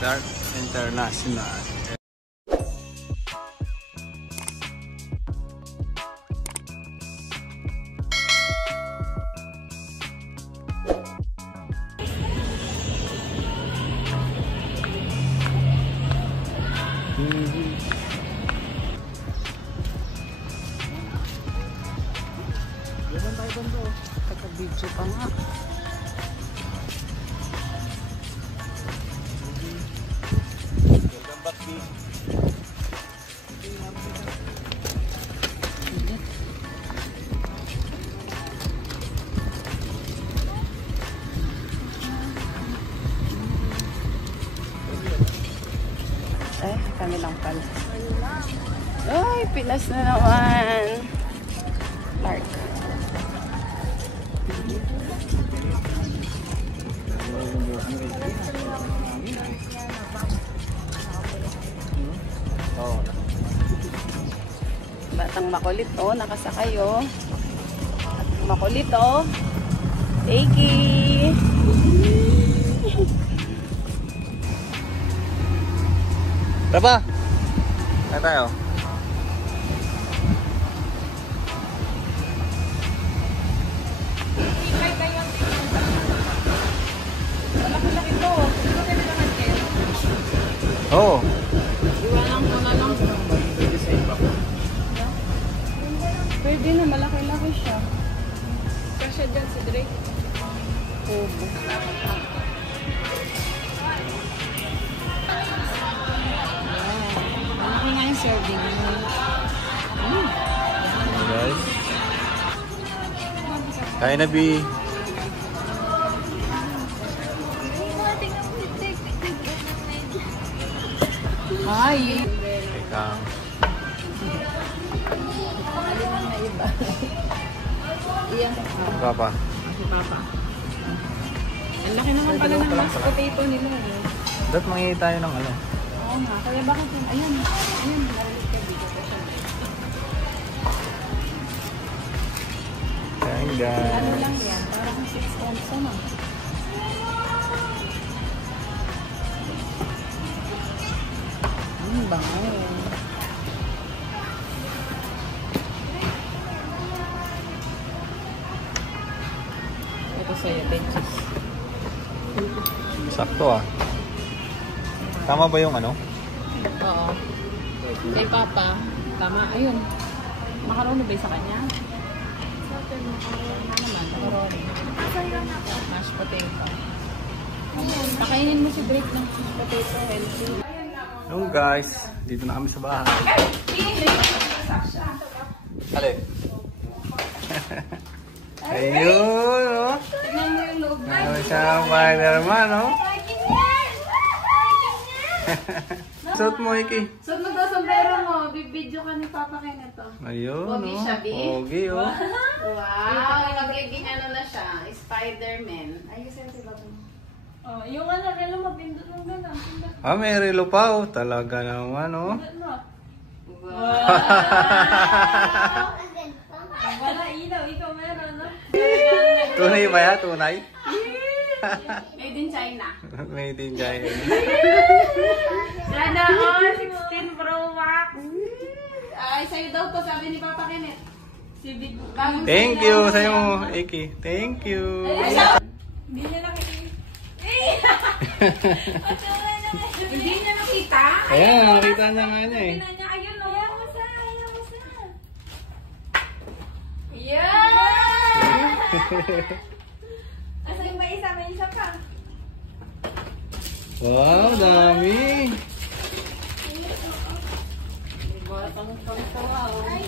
Dark International. Diyan tayo bando. Pagka-video pa nga. Eh, kami lang pala. Ay, Pinas na naman. Park. Batang makulit, oh. Nakasakay, oh. Makulit, oh. Takey. Tara, kaya tayo. Malaki-laki to. Ano kayo naman kayo? Oo. Iwanan ko na lang. Pwede na, malaki-laki siya. Kasya dyan si Drake. Obo. Malaki nga yung serving. Guys. Kaya na, B. Hi! Teka. Iyan. Papa. Si Papa. Ang laki naman pala ng mashed potato nila. Dapat mangingi tayo ng ano. Oo nga. Kaya bakit yun? Ayun. Ayun. Narinig ka dito. Kain, guys. Ano lang yan? Parang 6 ounce na. Bango. Ito sa'yo, benches. Sakto ah. Tama ba yung ano? Oo. Kay Papa, tama. Ayun. Macaroni ba sa kanya? Sa atin, macaroni naman. Macaroni. Mashed potato. Pakainin mo si Drake ng mashed potato. Healthy. Hello guys, dito na kami sa bahay. Alin? Ayun, oh. Tignan mo yung loob na. Ano siya, Spider-Man, oh. Suot mo, Iki. So, magdasambero mo. Bibidyo ka ni Papa kay neto. Ayun, Pogi oh. siya, B. Pogi, oh. Wow! Magiging ano na siya. Spider-Man. Ayusin si Papa. Oh, yung ano, relo mapindot ng gano'n. Ah, may relo pa, oh. Talaga naman, oh. Wow! Wala ilaw, ikaw meron, no? Tunay ba yan? Tunay? Made in China. Made in China. Sana all 16 Pro Max. Ay, sa'yo daw to, sabi ni Papa Kenneth. Si Big Bang. Thank you sa'yo mo, Iki. Thank you. Hindi niya nakita. Hindi niya nakita? Ayan, nakita niya nga niya eh. Ayun, ayaw mo sa. Yeah! Asa yung ba isa? May isa pa. Wow, dami. Ay,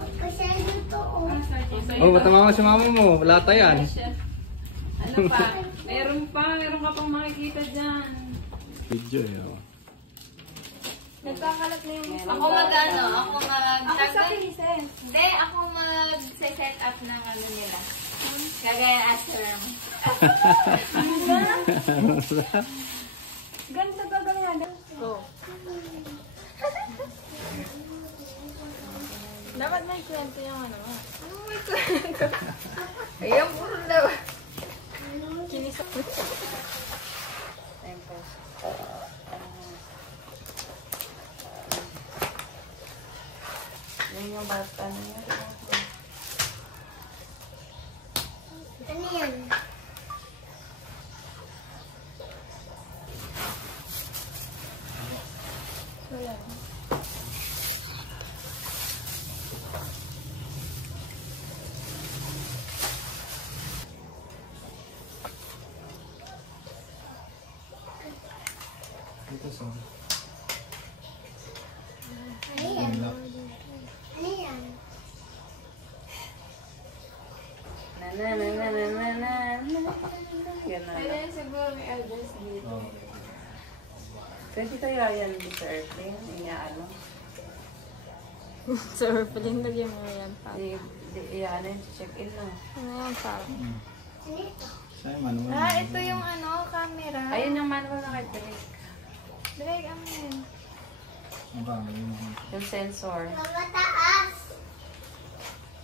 Magkasaya to. Oh, matama si mama mo. Lata yan. ano pa? Meron ka pang makikita dyan. Video eh. Oh. Nagkakalat na yung Ako mag-ano, ako Ako sa Princess. Hindi, ako mag-set up ng ano nila. Kagaya Astro. Ganito gagawin. Go. Dapat may kwento yung ano. Ano may kwento? Ayan, puro daw. Kinis. Tempos. Ayun yung bata na yan. Ano yan? Wala. Dito sa... Ano yan? Ano yan? Ganun. Kaya siguro may address dito. Oh. Pwede kaya yan sa airplane? Ano? Surfing na yung mga yan pa. Ano yung check-in lang. Ano yan pa? Ano ito? Sa'yo, manual. Ito yung camera. Ayun yung manual na kay Drake. Drake, ano yan? Yung sensor. Mama, taas!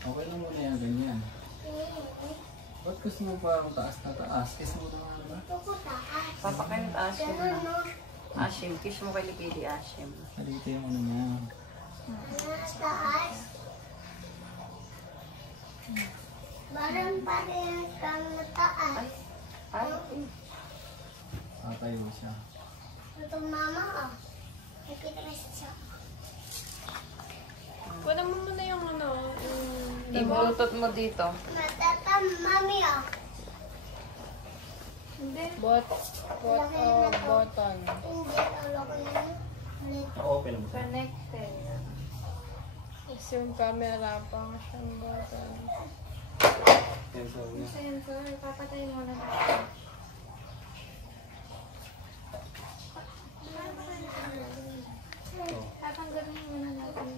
Okay lang muna yan, ganyan. Ba't gusto mo pa ang taas na taas? Kiss mo na nga ba? Ito ko taas. Papakain at Ashim Pero na. no, Ashim. Kiss mo kay Lipidi Ashim. Halito yung ano niya. taas. Parang parehas kang mataas. Ay, Tatayo siya. Ito mama, oh. Nakita mo siya. Wala mo muna yung ano, yung... i-bluetooth mo dito. Matata, mami, oh. Hindi. button. Hindi, ulo ko na yun. Ulit. Okay lang siya. Connected. Tapos yung camera pang siyang button. Sensor niya. Sensor. Papatayin mo na natin. Tatanggalin muna natin.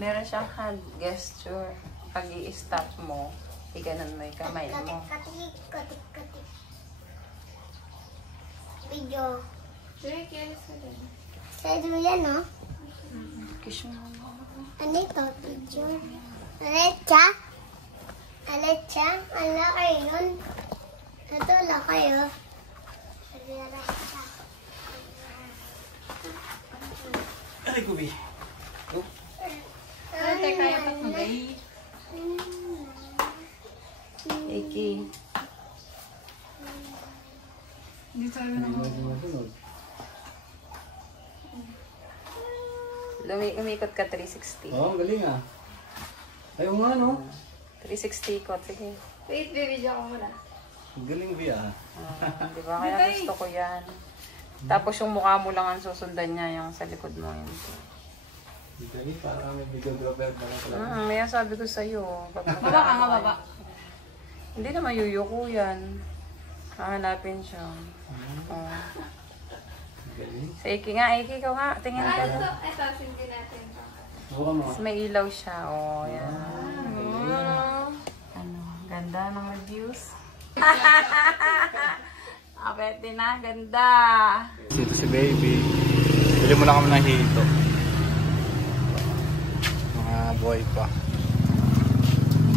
Meron siyang hand gesture. Pag i-stop mo, iganon mo yung kamay mo. Katik, katik, katik. Video. Drake, yalis ka din. Sa yan, oh. Kiss mo. Ano ito? Picture. Alexa? Alexa? Ang laki yun. Ito, laki, oh. Alexa. Ay, Kubi. Ate, kaya pa ito, Iki. Hindi tayo na Umikot ka 360. Oo, galing ah. Ayaw nga, no? 360 ikot. Sige. Wait, bibidyo ko muna. Galing, Bia. Di ba? Kaya gusto ko yan. Tapos yung mukha mo lang ang susundan niya, yung sa likod mo. Yun. Galing, parang may videographer na lang pala. May sabi ko sa'yo. Baba ka nga, baba. Hindi na mayuyuko yan. Hahanapin siya. Oh. Galing. Sa Iki nga, Iki, ikaw nga. Tingin ka. Ito, sindi natin. Buka mo. Tapos may ilaw siya. Oh, yan. Ah. Ano, ganda ng reviews. Apete na, ganda. Dito si baby. Bili mo na kami ng hito. Mga boy pa.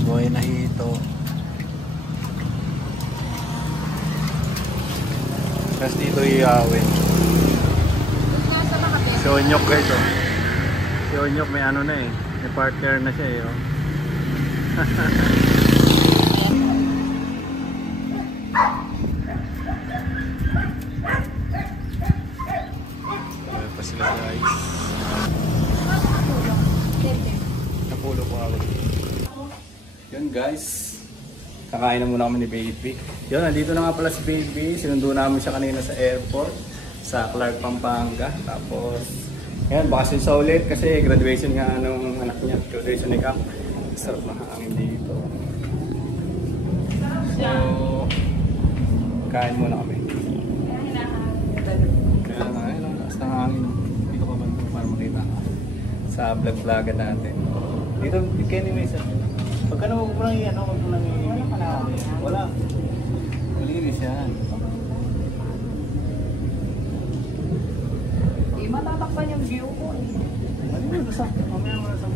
Boy na hito. Tapos dito iawin. Si Onyok guys oh. Si Onyok may ano na eh. May partner na siya eh oh. Ayan pa sila guys. Napulo ko ako. Yun guys. Kakain na muna kami ni baby. Yun, nandito na nga pala si baby. Sinundo namin siya kanina sa airport. Sa Clark, Pampanga. Tapos, yan, baka sa ulit kasi graduation nga nung anak niya. Graduation ni Kak. Sarap na hangin dito. So, kain muna kami. Kaya nga, yun ang lakas ng hangin. Dito ka ba para makita ka sa vlog-vlogan natin. Dito, kaya ni Mesa. Pagka naman ko lang yan, ako lang yung... Wala. Malinis yan. Di matatakpan yung view ko. Malinis. Mamaya mo na sa